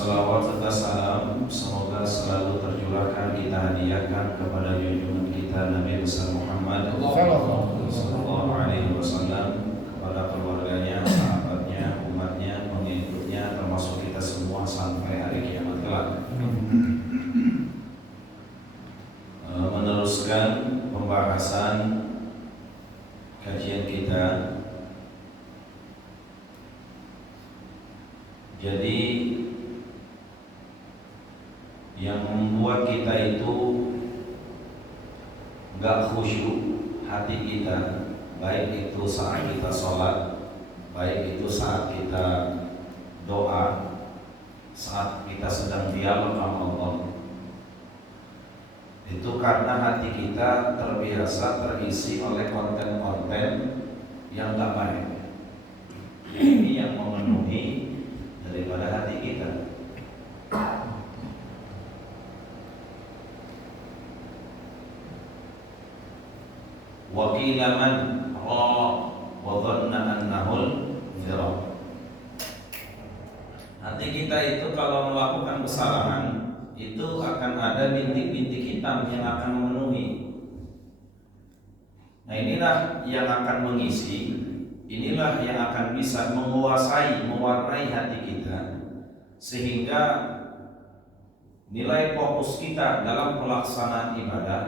Salawat serta salam semoga selalu tercurahkan, kita hadiahkan kepada junjungan kita Nabi besar Muhammad sallallahu alaihi wasallam, kepada keluarganya, sahabatnya, umatnya, pengikutnya, termasuk kita semua sampai hari kiamat kelak. Meneruskan pembahasan kajian kita. Jadi yang membuat kita itu gak khusyuk hati kita, baik itu saat kita sholat, baik itu saat kita doa, saat kita sedang dialog sama Allah, itu karena hati kita terbiasa terisi oleh konten-konten yang gak baik. Ini yang memenuhi daripada hati kita. Wa qila man ra wa dhanna annahu fira. Hati kita itu kalau melakukan kesalahan itu akan ada bintik-bintik hitam yang akan memenuhi. Nah, inilah yang akan mengisi, inilah yang akan bisa menguasai, mewarnai hati kita, sehingga nilai fokus kita dalam pelaksanaan ibadah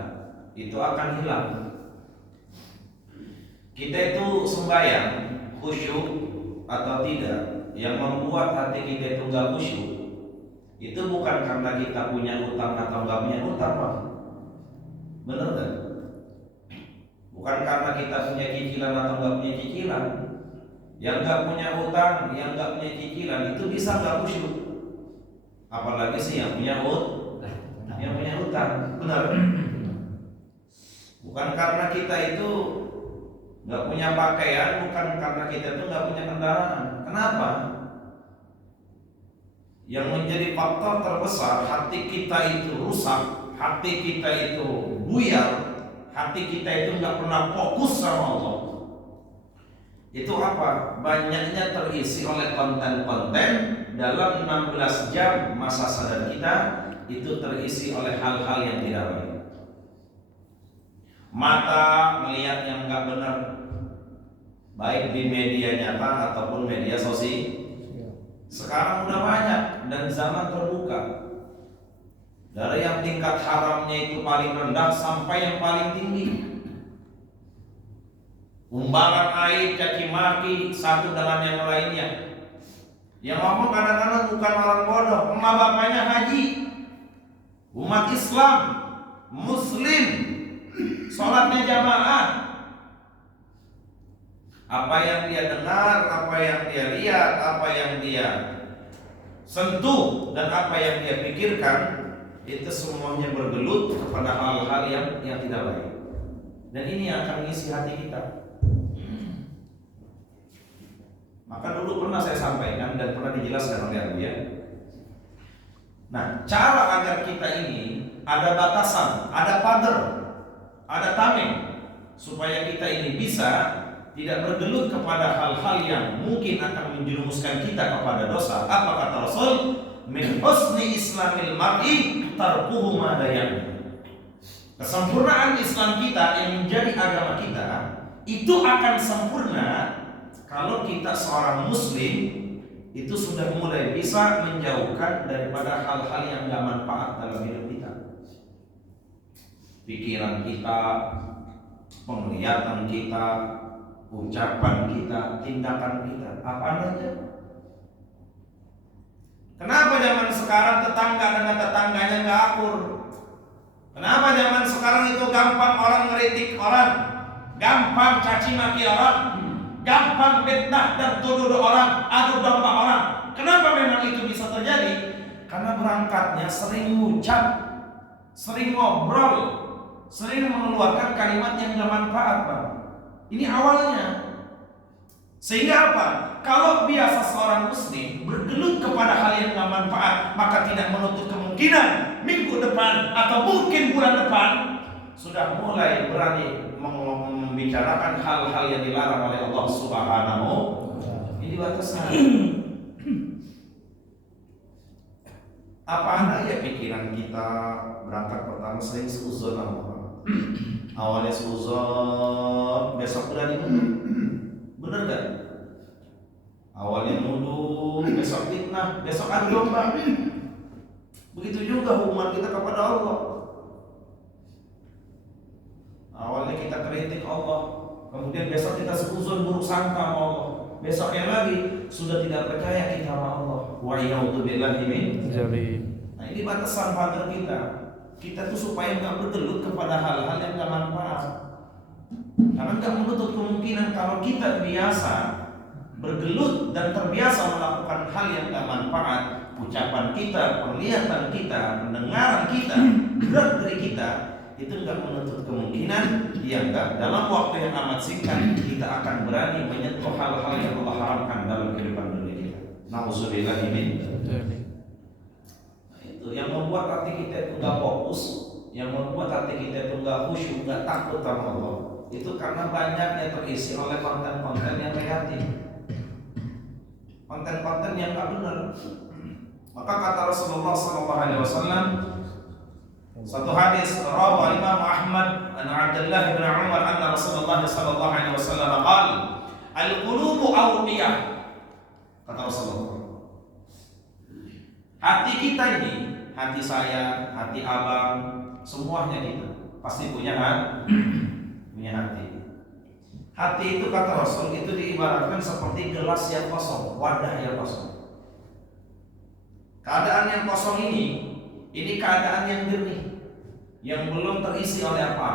itu akan hilang. Kita itu sembahyang khusyuk atau tidak, yang membuat hati kita itu gak khusyuk itu bukan karena kita punya utang atau gak punya utang, Pak. Bener gak? Bukan karena kita punya cicilan atau gak punya cicilan. Yang gak punya utang, yang gak punya cicilan itu bisa gak khusyuk. Apalagi sih yang punya utang. Benar? Bukan karena kita itu gak punya pakaian, bukan karena kita itu gak punya kendaraan. Kenapa? Yang menjadi faktor terbesar hati kita itu rusak, hati kita itu buyar, hati kita itu gak pernah fokus sama Allah. Itu apa? Banyaknya terisi oleh konten-konten. Dalam 16 jam masa sadar kita itu terisi oleh hal-hal yang tidak baik. Mata melihat yang gak benar, baik di media nyata ataupun media sosial. Sekarang udah banyak dan zaman terbuka. Dari yang tingkat haramnya itu paling rendah sampai yang paling tinggi. Umbaran aib, caci maki satu dengan yang lainnya. Yang ngomong kadang-kadang bukan orang bodoh, emak bapaknya haji, umat Islam, Muslim, sholatnya jamaah. Apa yang dia dengar, apa yang dia lihat, apa yang dia sentuh, dan apa yang dia pikirkan, itu semuanya bergelut kepada hal-hal yang tidak baik. Dan ini yang akan mengisi hati kita. Maka dulu pernah saya sampaikan dan pernah dijelaskan oleh Abuya. Nah, cara agar kita ini ada batasan, ada pader, ada tameng, supaya kita ini bisa tidak bergelut kepada hal-hal yang mungkin akan menjerumuskan kita kepada dosa. Apa kata Rasul? Min husni islamil mar'i tarkuhu ma la ya'ni. Kesempurnaan Islam kita yang menjadi agama kita itu akan sempurna kalau kita seorang muslim itu sudah mulai bisa menjauhkan daripada hal-hal yang gak manfaat dalam hidup kita. Pikiran kita, penglihatan kita, ucapan kita, tindakan kita, apa aja. Kenapa zaman sekarang tetangga dengan tetangganya gak akur? Kenapa zaman sekarang itu gampang orang ngeritik orang, gampang caci maki orang, gampang fitnah dan tuduh orang, adu domba orang? Kenapa memang itu bisa terjadi? Karena berangkatnya sering ngucap, sering ngobrol, sering mengeluarkan kalimat yang gak manfaat, Bang. Ini awalnya. Sehingga apa? Kalau biasa seorang muslim bergelut kepada hal yang gak manfaat, maka tidak menutup kemungkinan minggu depan atau mungkin bulan depan sudah mulai berani membicarakan hal-hal yang dilarang oleh Allah Subhanahu. Ini batasnya. Apa ya pikiran kita berangkat pertama sering seuzon sama orang. Awalnya seuzon, besok udah dinuduh. Bener gak? Awalnya nuduh, besok fitnah, besok adu domba. Begitu juga hubungan kita kepada Allah. Awalnya kita kritik Allah, kemudian besok kita seuzon buruk sangka sama Allah. Besoknya lagi sudah tidak percaya kita sama Allah. Wa ya'udzubillahi min dzalik. Nah, ini batasan pagar kita. Kita tuh supaya nggak bergelut kepada hal-hal yang nggak manfaat. Karena nggak menutup kemungkinan kalau kita biasa bergelut dan terbiasa melakukan hal yang nggak manfaat, ucapan kita, penglihatan kita, pendengaran kita, gerak dari kita, itu nggak menutup kemungkinan ya nggak dalam waktu yang amat singkat kita akan berani menyentuh hal-hal yang Allah haramkan dalam kehidupan dunia kita. Nauzubillahi min dzalik. Itu yang membuat hati kita itu nggak fokus, yang membuat hati kita itu nggak khusyuk, nggak takut sama Allah. Itu karena banyaknya terisi oleh konten-konten yang negatif, konten-konten yang nggak benar. Maka kata Rasulullah SAW, satu hadis rawi Imam Ahmad an Abdullah bin Umar anna Rasulullah sallallahu alaihi wasallam qala al-qulubu awqiyah. Kata Rasulullah, hati kita ini, hati saya, hati abang, semuanya kita pasti punya hati. Hati itu kata Rasul itu diibaratkan seperti gelas yang kosong, wadah yang kosong. Keadaan yang kosong ini keadaan yang jernih, yang belum terisi oleh apa.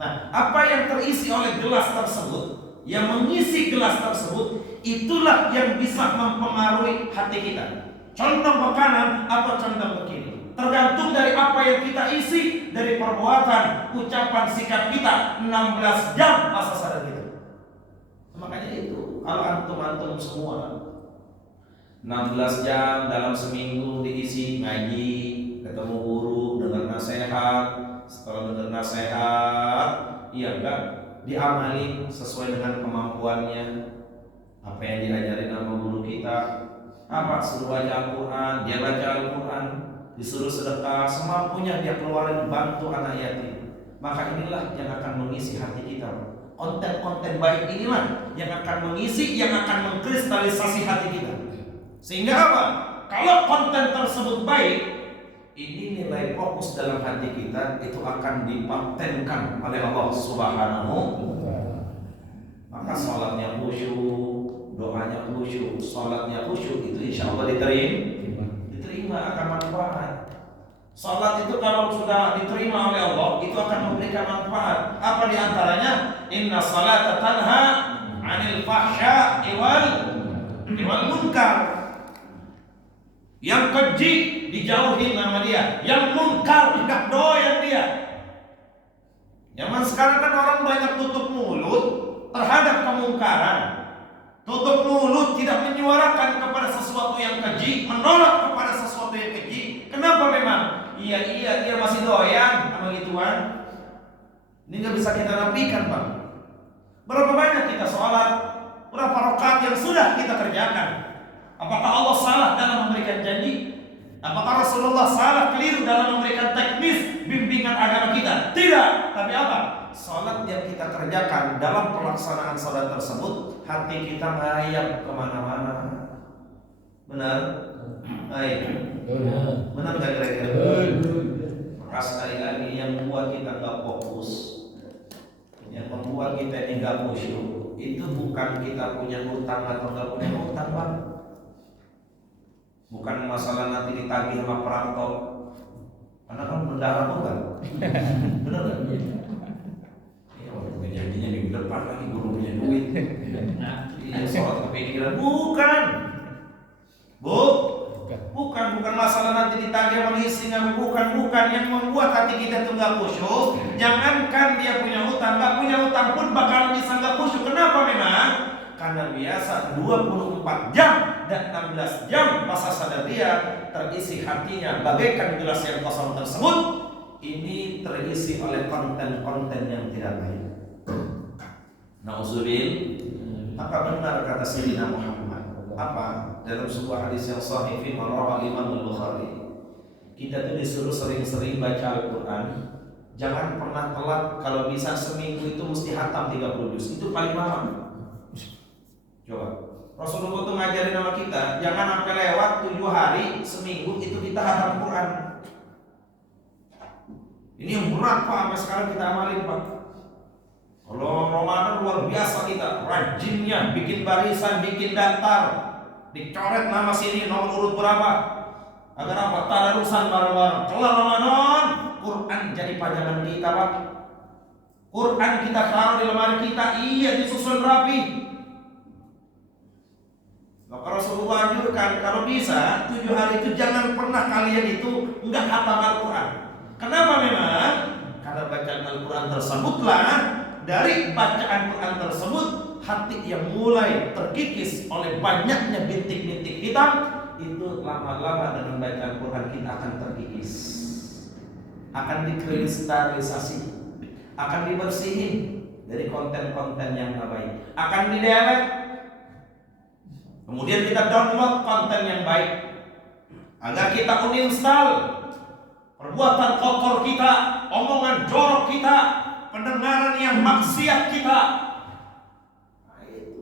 Nah, apa yang terisi oleh gelas tersebut, yang mengisi gelas tersebut, itulah yang bisa mempengaruhi hati kita. Condong ke kanan atau condong ke kiri, tergantung dari apa yang kita isi, dari perbuatan, ucapan, sikap kita. 16 jam masa sadar kita. Makanya itu, kalau antum semua 16 jam dalam seminggu diisi ngaji, ketemu guru, dengar nasihat. Setelah dengar nasihat, iya enggak, diamali sesuai dengan kemampuannya. Apa yang diajarin sama guru kita, apa suruh baca Al-Quran, dia baca Al-Quran. Disuruh sedekah, semampunya dia keluarin bantu anak yatim. Maka inilah yang akan mengisi hati kita. Konten-konten baik inilah yang akan mengisi, yang akan mengkristalisasi hati kita. Sehingga apa? Kalau konten tersebut baik, ini nilai fokus dalam hati kita itu akan dipatenkan oleh Allah Subhanahu. Maka sholatnya khusyuk, doanya khusyuk, sholatnya khusyuk, itu insya Allah diterima akan manfaat. Sholat itu kalau sudah diterima oleh Allah, itu akan memberikan manfaat. Apa diantaranya? Inna sholata tanha 'anil fahsya'i wal munkar. Yang keji dijauhin nama dia, yang munkar tidak doyan dia. Zaman sekarang kan orang banyak tutup mulut terhadap kemungkaran, tutup mulut tidak menyuarakan kepada sesuatu yang keji, menolak kepada sesuatu yang keji. Kenapa memang? Iya dia masih doyan sama gituan. Ini nggak bisa kita nafikan, Bang. Berapa banyak kita sholat, berapa rakaat yang sudah kita kerjakan? Apakah Allah salah dalam memberikan janji? Apakah Rasulullah salah keliru dalam memberikan teknis bimbingan agama kita? Tidak. Tapi apa? Salat yang kita kerjakan, dalam pelaksanaan salat tersebut, hati kita ngayap kemana-mana. Benar? Baik. Benar nggak kira-kira? Maka sekali lagi yang membuat kita nggak fokus, yang membuat kita ini nggak khusyuk, itu bukan kita punya hutang atau nggak punya hutang, Bang. Bukan masalah nanti ditagih sama perantau, karena kan bendahara bukan. Benar nggak? Ya, janjinya minggu depan lagi guru punya duit. Iya, sholat kepikiran. Bukan masalah nanti ditagih sama istrinya. Bukan yang membuat hati kita itu nggak khusyuk. Jangankan dia punya hutang, nggak punya hutang pun bakal bisa nggak khusyuk. Kenapa memang? Karena biasa 24 jam dan 16 jam masa sadar dia terisi hatinya bagaikan gelas yang kosong tersebut. Ini terisi oleh konten-konten yang tidak baik. Nauzubillah. Maka benar kata Sayyidina Muhammad. Apa? Dalam sebuah hadis yang sahih fi Imam Al-Bukhari. Kita tuh disuruh sering-sering baca Al-Quran. Jangan pernah telat. Kalau bisa seminggu itu mesti hatam 30 juz. Itu paling lama. Coba Rasulullah tuh ngajarin sama kita, jangan sampai lewat 7 hari seminggu itu kita hatam Quran. Ini yang berat Pak, sampai sekarang kita amalin Pak. Kalau Ramadan luar biasa kita, rajinnya bikin barisan, bikin daftar, dicoret nama sini, nomor urut berapa, agar apa? Tadarusan bareng-bareng. Kelar Ramadan, Quran jadi pajangan kita Pak. Quran kita taruh di lemari kita, iya disusun rapi. Maka Rasulullah anjurkan kalau bisa 7 hari itu jangan pernah kalian itu enggak hatam Al-Quran. Kenapa memang? Karena bacaan Al-Quran tersebutlah, dari bacaan Quran tersebut hati yang mulai terkikis oleh banyaknya bintik-bintik hitam, itu lama-lama dengan bacaan Quran kita akan terkikis, akan dikristalisasi, akan dibersihin dari konten-konten yang nggak baik, akan di-delete. Kemudian kita download konten yang baik, agar kita uninstall perbuatan kotor kita, omongan jorok kita, pendengaran yang maksiat kita. Nah, itu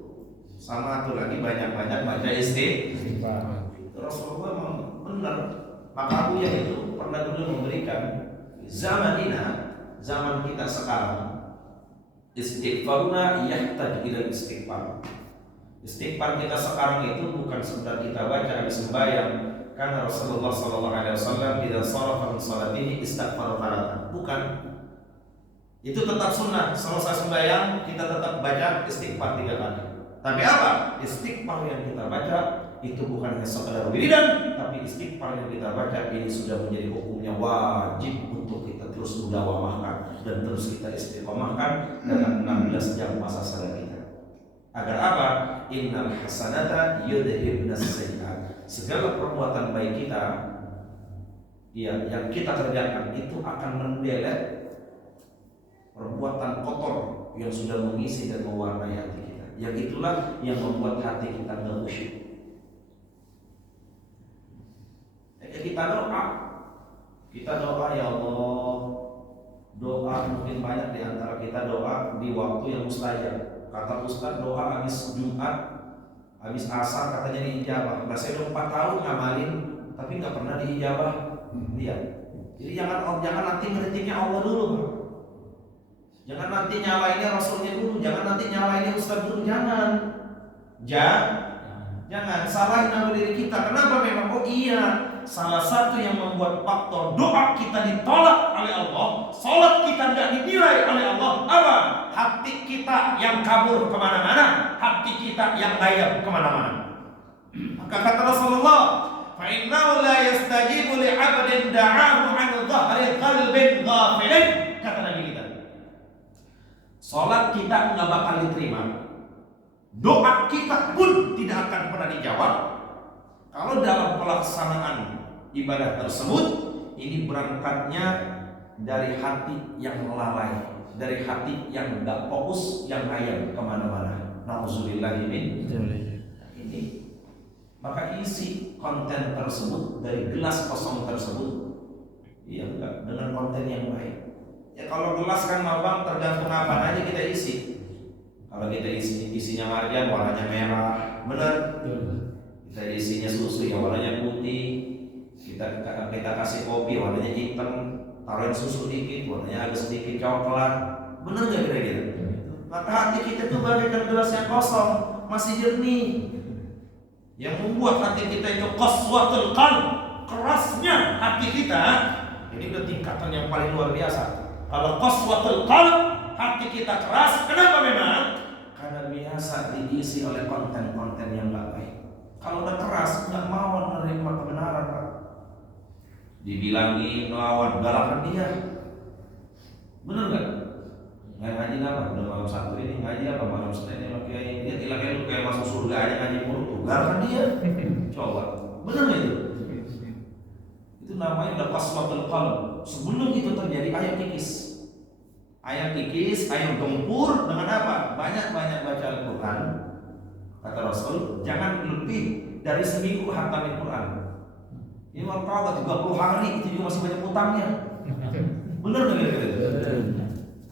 sama tuh lagi banyak-banyak baca istighfar. Rasulullah memang benar. Maka Abu Yahya itu pernah dulu memberikan zaman kita sekarang, istighfaruna yahtaj ila istighfar. Istighfar kita sekarang itu bukan sekedar kita baca habis sembahyang, karena Rasulullah SAW tidak sharafa min salatihi istighfar thalathan. Bukan. Itu tetap sunnah. Selesai sembahyang kita tetap baca istighfar 3 kali. Tapi apa? Istighfar yang kita baca itu bukan hanya sekedar wiridan, tapi istighfar yang kita baca ini sudah menjadi hukumnya wajib untuk kita terus mudawamahkan dan terus kita istiqomahkan dalam 16 jam masa sadar kita. Agar apa? Innal hasanata yudhibnas sayyi'at. Segala perbuatan baik kita yang kita kerjakan itu akan mendelet perbuatan kotor yang sudah mengisi dan mewarnai hati kita. Yang itulah yang membuat hati kita nggak khusyuk. Kita doa ya Allah. Doa mungkin banyak di antara kita doa di waktu yang mustajab. Kata Ustaz, doa habis Jumat, habis asar katanya diijabah. Nah, saya udah 4 tahun ngamalin, tapi nggak pernah diijabah. Lihat. Jadi jangan nanti ngeritiknya Allah dulu, Pak. Jangan nanti nyalainnya Rasulnya dulu, jangan nanti nyalainnya Ustaz dulu, jangan. Jangan salahin nama diri kita. Kenapa memang? Oh iya, salah satu yang membuat faktor doa kita ditolak oleh Allah, salat kita tidak dinilai oleh Allah, apa? Hati kita yang kabur kemana-mana, hati kita yang layar kemana-mana. Maka kata Rasulullah, fa innahu la yastajibu li 'abdin da'ahu 'an dhahri qalbin ghafilin. Kata Nabi kita, salat kita nggak bakal diterima, doa kita pun tidak akan pernah dijawab kalau dalam pelaksanaan ibadah tersebut ini berangkatnya dari hati yang lalai, dari hati yang tidak fokus, yang ngayal kemana-mana. Nauzubillah min ini. Maka isi konten tersebut dari gelas kosong tersebut, ya enggak, dengan konten yang baik. Ya kalau gelas kan Bang tergantung apa aja kita isi. Kalau kita isinya marjan warnanya merah, benar. Kita isinya susu yang warnanya putih. Kita kasih kopi warnanya hitam, taruhin susu dikit warnanya agak sedikit coklat, bener nggak kira-kira? Maka hati kita tuh bagaikan gelas yang kosong, masih jernih. Yang membuat hati kita itu qaswatul qalb, kerasnya hati kita. Ini udah tingkatan yang paling luar biasa. Kalau qaswatul qalb, hati kita keras, kenapa memang? Karena biasa diisi oleh konten-konten yang nggak baik. Kalau udah keras, nggak mau menerima kebenaran, Pak. Dibilangin melawan, galakan dia. Bener nggak? Nggak ngaji apa? Udah malam satu ini ngaji apa? Malam Senin ini kayak dia ilangnya lu kayak masuk surga aja ngaji mulu tuh. Galakan dia. Coba. Bener nggak itu? Itu namanya udah qaswatul qalb. Sebelum itu terjadi ayat kikis. Ayat kikis, ayat gempur dengan apa? Banyak-banyak baca Al-Quran. Kata Rasul, jangan lebih dari seminggu hatamin Quran. Ini martabah 30 hari itu juga masih banyak utangnya. Benar nggak kira-kira?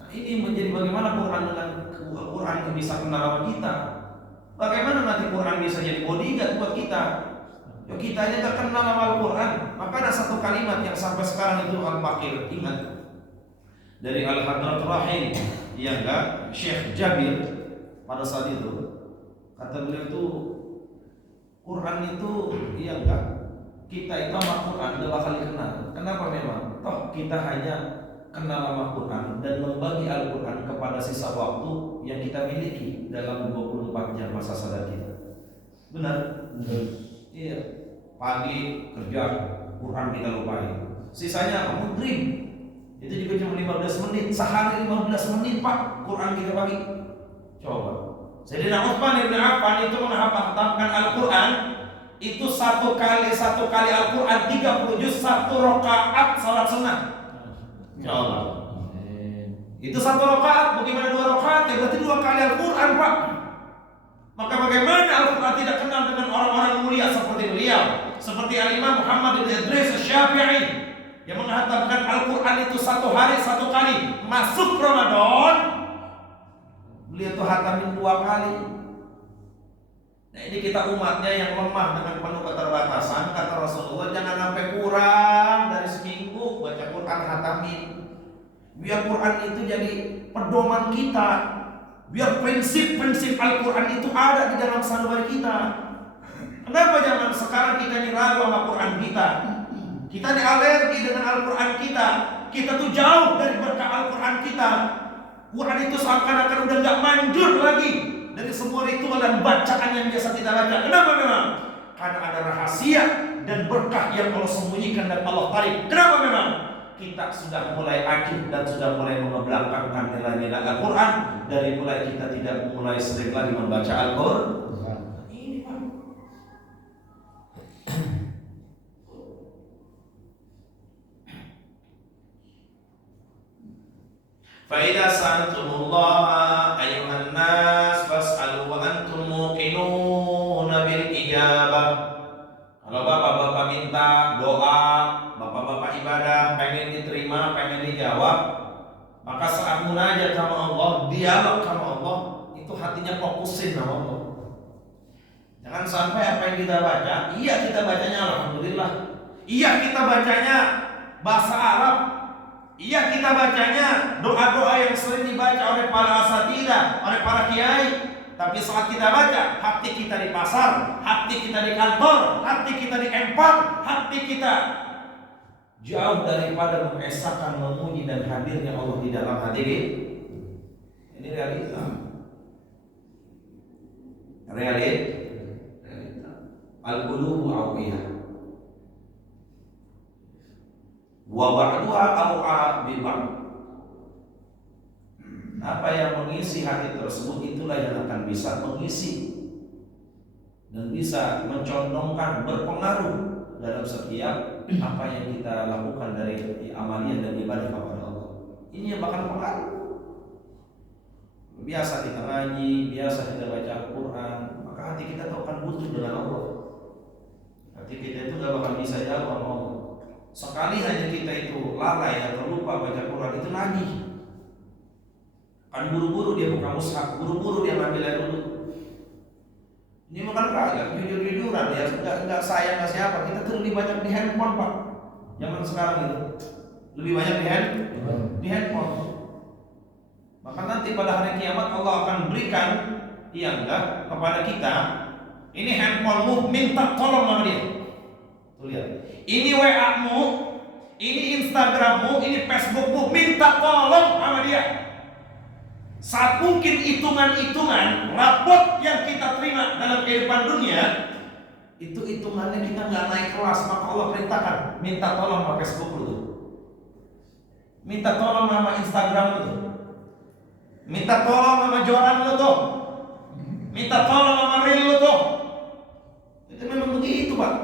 Nah, ini menjadi bagaimana Quran dengan Quran itu bisa kenal sama kita. Bagaimana nanti Quran bisa jadi bodyguard buat kita? Ya kita aja nggak kenal sama Al-Quran. Maka ada satu kalimat yang sampai sekarang itu Al-Fakir ingat dari Al-Hadratul Rahim, ya enggak, Syekh Jabir pada saat itu kata beliau itu Quran itu, iya enggak, kita itu sama Quran udah bakal dikenal. Kenapa memang? Toh kita hanya kenal sama Quran dan membagi Al-Quran kepada sisa waktu yang kita miliki dalam 24 jam masa sadar kita. Benar? Iya. Pagi kerja, Quran kita lupain. Sisanya apa? Mudrim. Itu juga cuma 15 menit. Sehari 15 menit Pak, Quran kita bagi. Coba. Sayyidina Utsman bin Affan itu menghafalkan Al-Quran itu satu kali Al-Quran 30 juz, 1 rakaat salat sunnah. Coba. Itu 1 rakaat, bagaimana 2 rakaat? Ya berarti 2 kali Al-Quran Pak. Maka bagaimana Al-Quran tidak kenal dengan orang-orang mulia seperti beliau, seperti Al-Imam Muhammad bin Idris Asy-Syafi'i yang mengatakan Al-Quran itu 1 hari 1 kali. Masuk Ramadan beliau itu hatamin 2 kali. Nah ini kita umatnya yang lemah dengan penuh keterbatasan. Kata Rasulullah jangan sampai kurang dari seminggu baca Quran hatamin. Biar Quran itu jadi pedoman kita, biar prinsip-prinsip Al-Quran itu ada di dalam sanubari kita. Kenapa zaman sekarang kita ini ragu sama Quran kita? Kita ini alergi dengan Al-Quran kita. Kita tuh jauh dari berkah Al-Quran kita. Quran itu seakan-akan udah gak manjur lagi dari semua ritual dan bacaan yang biasa kita baca. Kenapa memang? Karena ada rahasia dan berkah yang Allah sembunyikan dan Allah tarik. Kenapa memang? Kita sudah mulai acuh dan sudah mulai mengebelakangkan nilai-nilai Al-Quran. Dari mulai kita tidak mulai sering lagi membaca Al-Quran. Ini Pak. Faidah sa'altumullaha ayuhan nas fas'alu wa antum muqinuna bil ijabah. Kalau bapak-bapak minta doa, bapak-bapak ibadah pengen diterima, pengen dijawab, maka saat munajat sama Allah, dialog sama Allah, itu hatinya fokusin sama Allah. Jangan sampai apa yang kita baca, iya kita bacanya alhamdulillah, iya kita bacanya bahasa Arab, iya kita bacanya doa-doa yang sering dibaca oleh para asatidzah, oleh para kiai. Tapi saat kita baca, hati kita di pasar, hati kita di kantor, hati kita di empang, hati kita jauh daripada mengesahkan, memuji dan hadirnya Allah di dalam hati kita. Ini realita. Realita. Al-qulubu awiyah. Wa ba'duha aw'a bi ba'd. Apa yang mengisi hati tersebut itulah yang akan bisa mengisi dan bisa mencondongkan, berpengaruh dalam setiap apa yang kita lakukan dari amaliyah dan ibadah kepada Allah. Ini yang bakal pengaruh. Biasa kita ngaji, biasa kita baca Al-Quran, maka hati kita akan butuh dengan Allah. Hati kita itu gak bakal bisa jawab sama Allah. Sekali hanya kita itu lalai atau lupa baca Quran, itu nagih. Kan buru-buru dia buka mushaf, buru-buru dia ngambil air wudhu. Ini bukan kagak, jujur-jujuran ya, enggak sayang enggak siapa. Kita tuh lebih banyak di handphone Pak. Zaman sekarang itu lebih banyak di handphone. Maka nanti pada hari kiamat Allah akan berikan, iya enggak, kepada kita. Ini handphonemu, minta tolong sama dia. Tuh lihat. Ini WA-mu, ini Instagram-mu, ini Facebook-mu, minta tolong sama dia. Saat mungkin hitungan-hitungan rapot yang kita terima dalam kehidupan dunia itu hitungannya kita nggak naik kelas, maka Allah perintahkan minta tolong sama Facebook lu tuh, minta tolong sama Instagram lu tuh, minta tolong sama joran lu tuh, minta tolong sama reel lu tuh. Itu memang begitu Pak.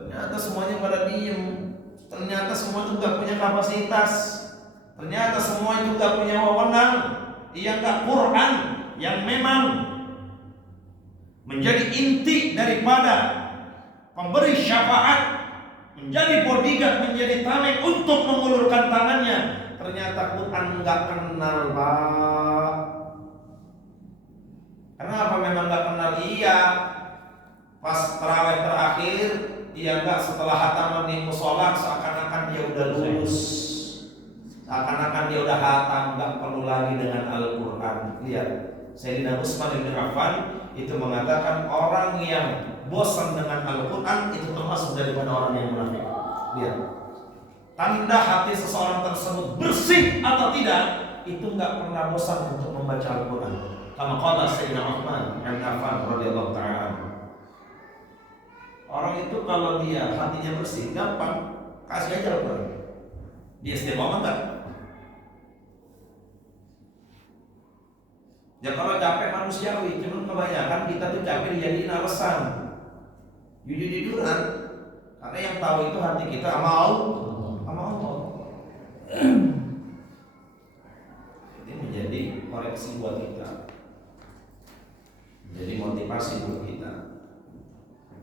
Ternyata semuanya pada diem, ternyata semua itu nggak punya kapasitas. Ternyata semua itu gak punya wewenang. Yang gak Quran yang memang menjadi inti daripada pemberi syafaat, menjadi bodyguard, menjadi tameng untuk mengulurkan tangannya. Ternyata Quran nggak kenal, Pak. Kenapa memang nggak kenal? Iya, pas terawih terakhir, dia nggak setelah hataman di musola seakan-akan dia udah lulus, seakan-akan dia udah hatam, nggak perlu lagi dengan Al-Quran. Lihat, Sayyidina Utsman bin Affan itu mengatakan orang yang bosan dengan Al-Quran itu termasuk daripada orang yang munafik. Lihat, tanda hati seseorang tersebut bersih atau tidak itu nggak pernah bosan untuk membaca Al-Quran. Kama qala Sayyidina Utsman bin Affan radhiyallahu ta'ala. Orang itu kalau dia hatinya bersih, gampang kasih aja Al-Quran. Dia istiqomah enggak? Ya kalau capek manusiawi, cuma kebanyakan kita tuh capek dijadiin alasan, jujur-jujuran. Karena yang tahu itu hati kita sama Allah. Ini menjadi koreksi buat kita, menjadi motivasi buat kita.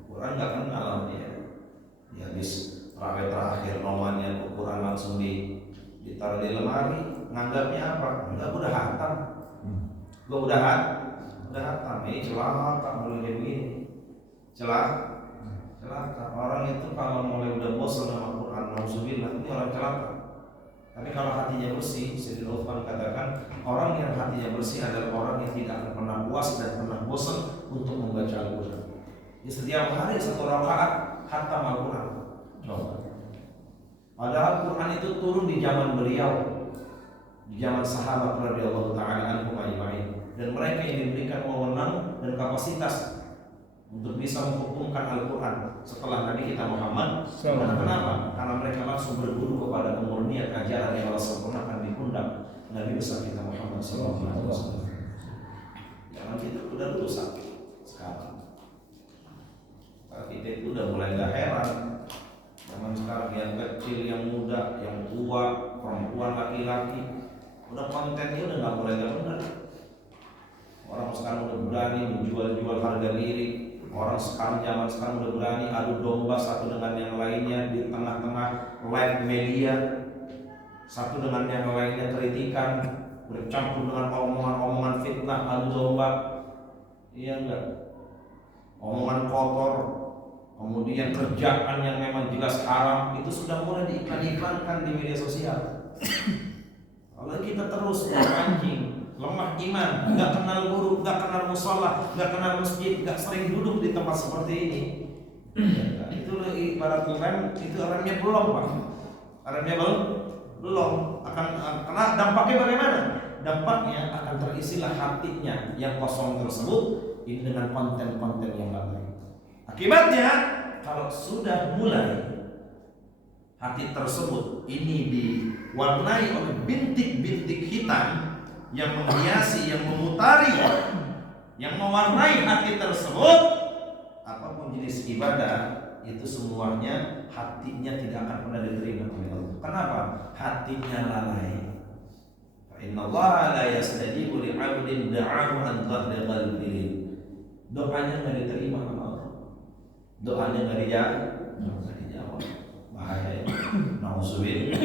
Quran nggak kenal dia. Ya habis terawih terakhir nomannya Quran langsung ditaruh di lemari. Nganggapnya apa? Enggak, udah hatam. Gua udah hatam. Ini celaka mulai begini. Celaka. Orang itu kalau mulai udah bosan sama Quran, nauzubillah, ini orang celaka. Tapi kalau hatinya bersih, Sayyidina Utsman katakan orang yang hatinya bersih adalah orang yang tidak akan pernah puas dan pernah bosan untuk membaca Al-Quran. Di setiap hari 1 rakaat khatam Al-Quran. Coba. Padahal Quran itu turun di zaman beliau, di zaman sahabat radhiyallahu ta'ala anhum ajma'in, dan mereka yang diberikan wewenang dan kapasitas untuk bisa menghukumkan Al-Quran setelah Nabi kita Muhammad. Kenapa? Karena mereka langsung berguru kepada kemurnian ajaran yang Allah sempurnakan di pundak Nabi besar kita Muhammad SAW. Jangan kita udah rusak sekarang. Kita itu udah mulai gak heran. Zaman sekarang yang kecil, yang muda, yang tua, perempuan, laki-laki, udah kontennya udah gak mulai gak benar. Orang sekarang udah berani menjual-jual harga diri. Orang sekarang zaman sekarang udah berani adu domba satu dengan yang lainnya di tengah-tengah live media. Satu dengan yang lainnya kritikan, bercampur dengan omongan-omongan fitnah, adu domba. Iya enggak? Omongan kotor, kemudian kerjaan yang memang jelas haram, itu sudah mulai diiklan-iklankan di media sosial. Kalau kita terus anjing, lemah iman, nggak kenal guru, nggak kenal musola, nggak kenal masjid, nggak sering duduk di tempat seperti ini, itu ibarat rem, itu remnya belum, Pak. Remnya belum akan kena. Dampaknya bagaimana? Dampaknya akan terisilah hatinya yang kosong tersebut ini dengan konten-konten yang baik. Akibatnya kalau sudah mulai hati tersebut ini diwarnai oleh bintik-bintik hitam yang menghiasi, yang memutari, yang mewarnai hati tersebut, apapun jenis ibadah itu semuanya hatinya tidak akan pernah diterima oleh Allah. Kenapa? Hatinya lalai. Innallaha la yastajibu li'abdin da'ahu an dhahri qalbihi. Doanya nggak diterima sama Allah. Doanya nggak dijawab. Bahaya itu. Nauzubillah.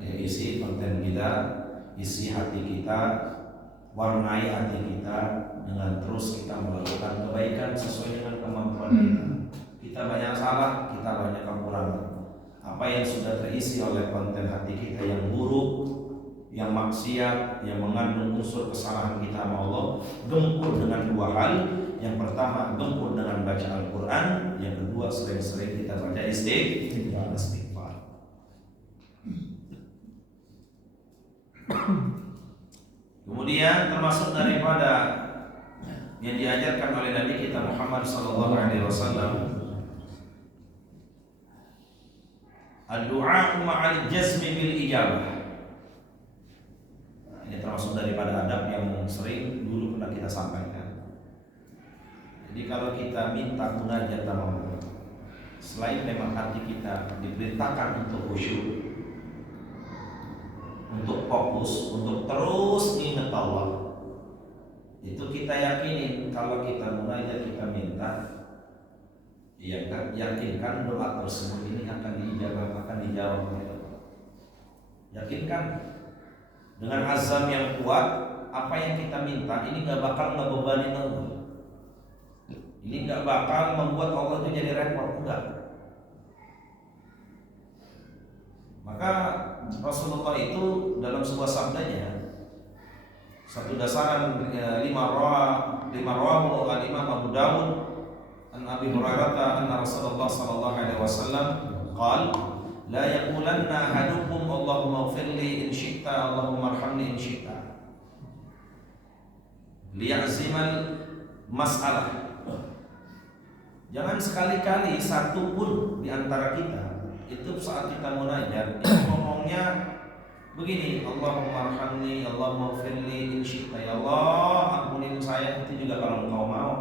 Ya, isi konten kita, isi hati kita, warnai hati kita dengan terus kita melakukan kebaikan sesuai dengan kemampuan kita. Kita banyak salah, kita banyak kekurangan. Apa yang sudah terisi oleh konten hati kita yang buruk, yang maksiat, yang mengandung unsur kesalahan kita sama Allah, gempur dengan 2 hal. Yang pertama, gempur dengan baca Al-Quran. Yang kedua, sering-sering kita baca istighfar. Kemudian termasuk daripada yang diajarkan oleh Nabi kita Muhammad SAW, ad-du'a ma'al jazmi bil ijabah. Ini termasuk daripada adab yang sering dulu pernah kita sampaikan. Jadi kalau kita minta munajat sama Allah, selain memang hati kita diperintahkan untuk khusyuk, untuk fokus, untuk terus ingat Allah, itu kita yakinin kalau kita munajat, kita minta, yakinkan doa tersebut ini akan dijawab oleh Allah. Yakinkan dengan azam yang kuat, apa yang kita minta ini gak bakal ngebebani Allah. Ini gak bakal membuat Allah itu jadi repot, enggak. Maka Rasulullah itu dalam sebuah sabdanya, satu dasaran lima rawahu al-Imam Abu Dawud an Abi Hurairah anna Rasulullah sallallahu alaihi wasallam qala la yaqulanna ahadukum Allahumma ighfirli in syi'ta Allahumma arhamni in syi'ta liya'zimal mas'alah. Jangan sekali-kali satu pun di antara kita itu saat kita munajat itu ngomongnya begini, Allahumma arhamni, Allahumma ighfirli in syi'ta. Ya Allah, ampunin saya itu juga kalau Engkau mau.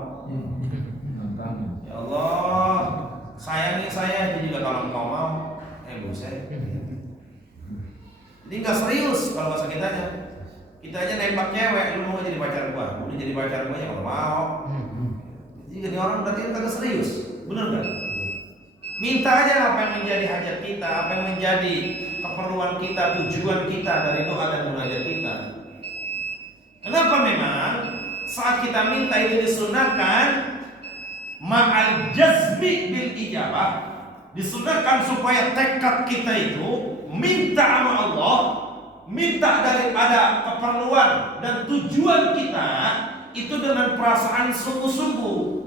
Ya Allah, sayangi saya itu juga kalau Engkau mau. Buset. Jadi nggak serius kalau bahasa kitanya. Kita aja nembak cewek, lu mau jadi pacar gua? Udah jadi pacar gua ya kalau mau. Jadi orang berarti kagak serius, bener nggak? Minta aja apa yang menjadi hajat kita, apa yang menjadi keperluan kita, tujuan kita dari doa dan munajat kita. Kenapa memang saat kita minta itu disunahkan ma'al jazmi bil ijabah, disunahkan supaya tekad kita itu minta sama Allah, minta daripada keperluan dan tujuan kita itu dengan perasaan sungguh-sungguh.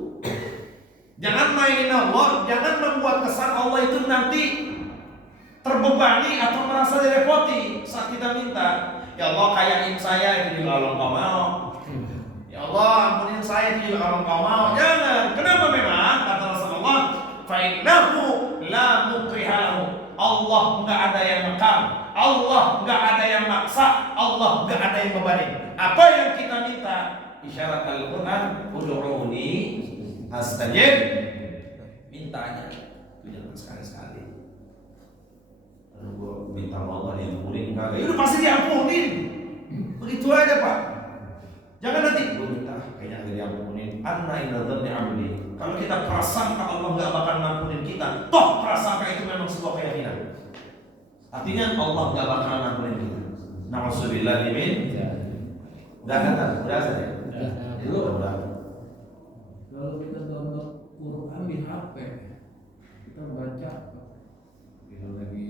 Jangan mainin Allah, jangan membuat kesan Allah itu nanti terbebani atau merasa direpoti saat kita minta. Ya Allah, kayain saya itu juga kalau Engkau mau. Ya Allah, ampunin saya itu juga kalau Engkau mau. Jangan. Kenapa memang? Kata Rasulullah, fa'innahu la mukrihalahu. Allah enggak ada yang mekam, Allah enggak ada yang maksa, Allah enggak ada yang bebani. Apa yang kita minta? Isyarat Al-Quran, ud'uuni astajib, mintanya itu jangan sekali-sekali. Lalu gua minta Allah diampunin kagak? Itu pasti diampunin. Begitu aja Pak. Jangan nanti gua minta kayaknya nggak diampunin. Anna inna dzanni 'abdi. Kalau kita prasangka Allah nggak bakal ngampunin kita, toh prasangka itu memang sebuah keyakinan. Artinya Allah nggak bakal ngampunin kita. Na'udzubillah min. Udah saja. Udah. Kalau kita download Quran di HP, kita baca, kita lagi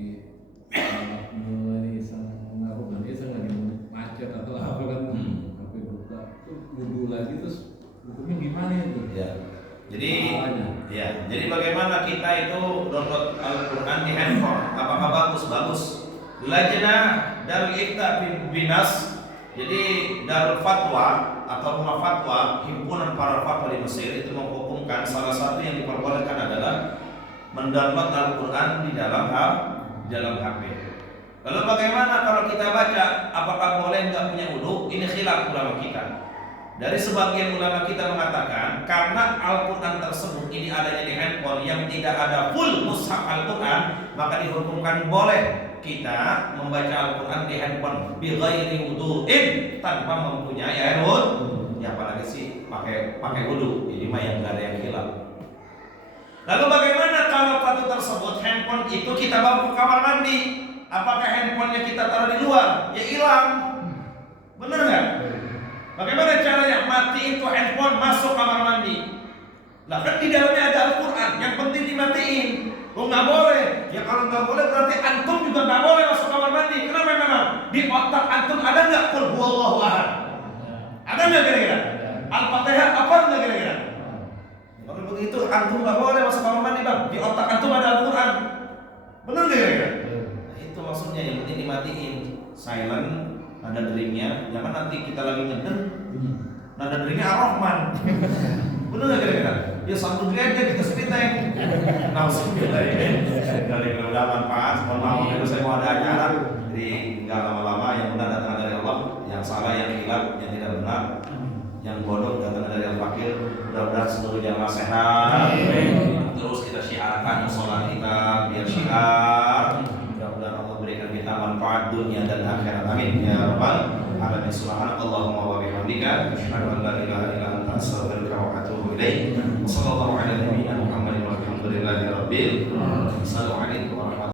mulai iseng ngaruh dan iseng lagi macet atau apa kan, HP buka, wudhu lagi terus hukumnya gimana itu? Ya. Jadi bagaimana kita itu download Al-Quran di handphone? Apakah bagus? Bagus. Lajnah Darul Ifta Binas. Jadi Darul Fatwa atau Rumah Fatwa, himpunan para fatwa di Mesir itu menghukumkan salah satu yang diperbolehkan adalah mendownload Al-Quran di dalam HP. Lalu bagaimana kalau kita baca? Apakah boleh nggak punya wudu? Ini khilaf ulama kita. Dari sebagian ulama kita mengatakan karena Al-Quran tersebut ini adanya di handphone yang tidak ada full mushaf Al-Quran, maka dihukumkan boleh kita membaca Al-Quran di handphone bi ghairi wudu'in, tanpa mempunyai air wudu. Ya apalagi sih pakai wudu. Ini mah yang enggak ada yang khilaf. Lalu bagaimana kalau satu tersebut handphone itu kita bawa ke kamar mandi? Apakah handphonenya kita taruh di luar? Ya hilang. Bener nggak? Bagaimana caranya? Matiin tuh handphone, masuk kamar mandi. Lah kan di dalamnya ada Al-Quran, yang penting dimatiin. Oh nggak boleh. Ya kalau nggak boleh berarti antum juga nggak boleh masuk kamar mandi. Kenapa memang? Di otak antum ada nggak qul huwallahu ahad? Ada nggak kira-kira? Al-Fatihah apa nggak kira-kira? Kalau begitu antum nggak boleh masuk kamar mandi bang. Di otak antum ada Al-Quran. Benar nggak kira-kira? Nah, itu maksudnya yang penting dimatiin, silent, nada deringnya. Jangan nanti kita lagi ngeden, nada deringnya Ar-Rahman. Benar nggak kira-kira? Ya sambut aja kita sepiteng. Nauzubillah dari kemudahan manfaat. Mohon maaf itu saya mau ada acara, jadi nggak lama-lama. Yang benar datang dari Allah, yang salah, yang hilaf, yang tidak benar, yang bodoh datang dari Al-Fakir. Mudah-mudahan seluruh jamaah sehat. Terus kita syiarkan sholat kita biar syiar. Mudah-mudahan Allah berikan kita manfaat dunia dan akhirat. Amin ya rabbal alamin. Subhanakallahumma wa bihamdika asyhadu an la ilaha illa anta astaghfiruka wa atubu ilaik. Wassallallahu ala nabiyyina Muhammadin wa alihi bil. Assalamualaikum warahmatullahi wabarakatuh.